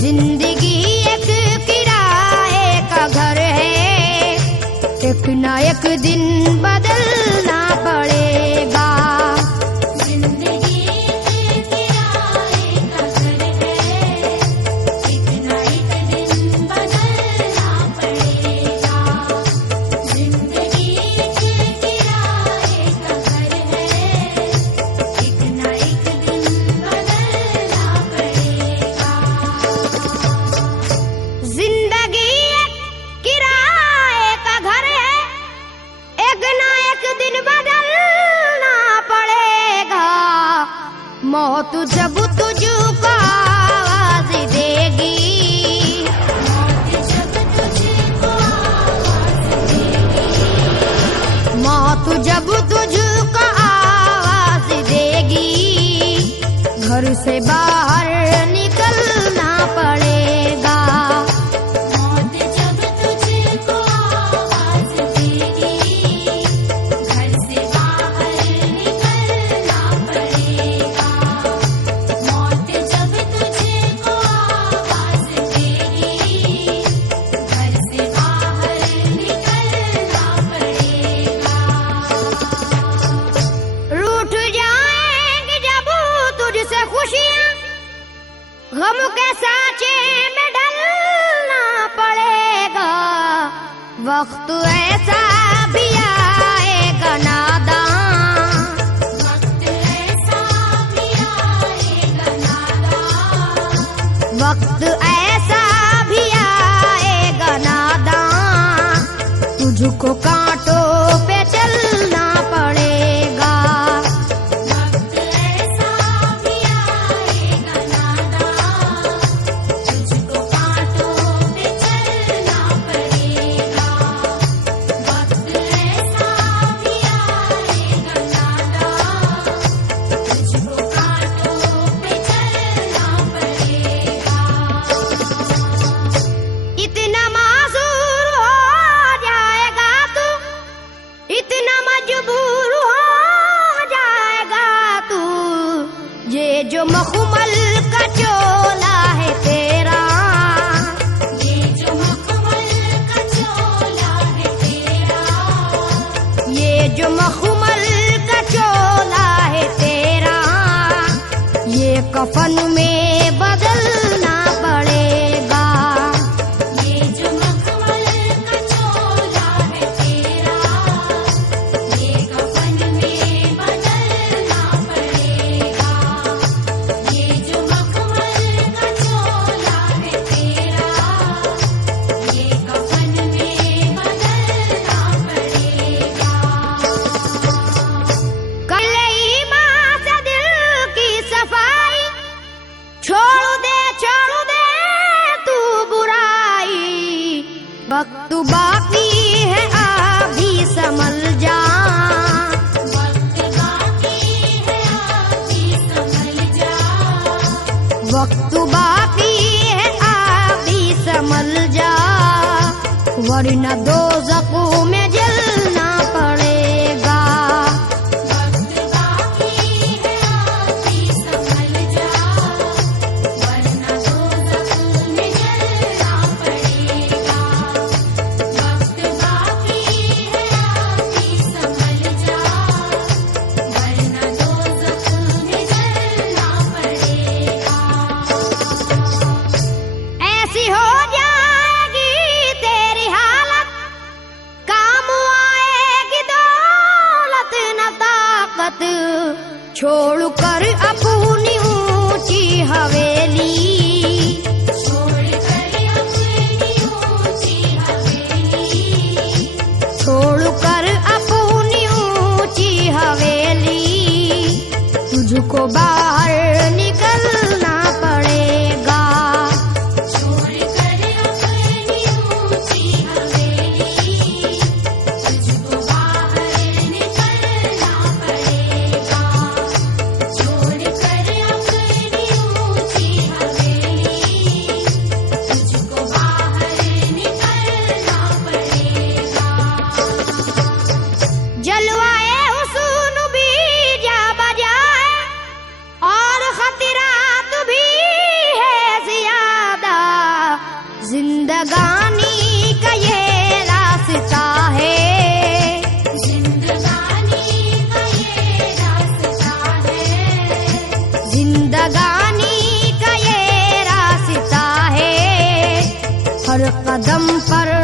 जिंदगी एक किराए का घर है, एक ना एक दिन बदलना पड़ेगा। जिंदगी एक किराए का घर है, एक ना एक दिन बदलना पड़ेगा। जिंदगी एक किराए का घर है, एक ना एक दिन बदलना पड़ेगा। जिंदगी एक किराए का घर है, एक ना एक दिन बदलना पड़ेगा। मौत जब तुझको आवाज देगी, मौत जब तुझको आवाज देगी, मौत जब तुझको आवाज देगी, घर से बाहर निकलना पड़ेगा। मौत जब तुझको आवाज देगी, घर से बाहर निकलना पड़ेगा। मौत जब तुझको आवाज देगी, घर से बाहर निकलना पड़ेगा। रूठ जाएंगी जब तुझसे खुशियां, गम के साँचे में ढलना पड़ेगा। वक्त ऐसा भी आएगा नादां, वक्त ऐसा भी आएगा नादां, वक्त ऐसा भी आएगा नादां, तुझको कांटों पे चलना पड़ेगा। वक्त ऐसा भी आएगा नादां, तुझको कांटों पे चलना पड़ेगा। वक्त ऐसा भी आएगा नादां, तुझको कांटों पे चलना पड़ेगा। इतना मासूर हो जाएगा तू, इतना मजबूर हो जाएगा तू, ये जो मखमल का चोला है तेरा, ये जो मखमल का चोला है तेरा, ये जो मखमल का चोला है तेरा, ये कफन में बदलना पड़ेगा। ये जो मखमल का चोला है तेरा, ये कफन में बदलना पड़ेगा। ये जो मखमल का चोला है तेरा, ये कफन में बदलना पड़ेगा। कर ले ईमान से दिल की सफाई, छोड़ दे तू बुराई। वक्त बाकी है अभी संभल जा, वक्त बाकी है अभी संभल जा, वक्त बाकी है अभी संभल जा, वरना दोज़ख में जलना पड़ेगा। वक्त बाकी है अभी संभल जा, वरना दोज़ख में जलना पड़ेगा। वक्त बाकी है अभी संभल जा, वरना दोज़ख में जलना पड़ेगा। ऐसी हो जाएगी तेरी हालत, काम कदम पर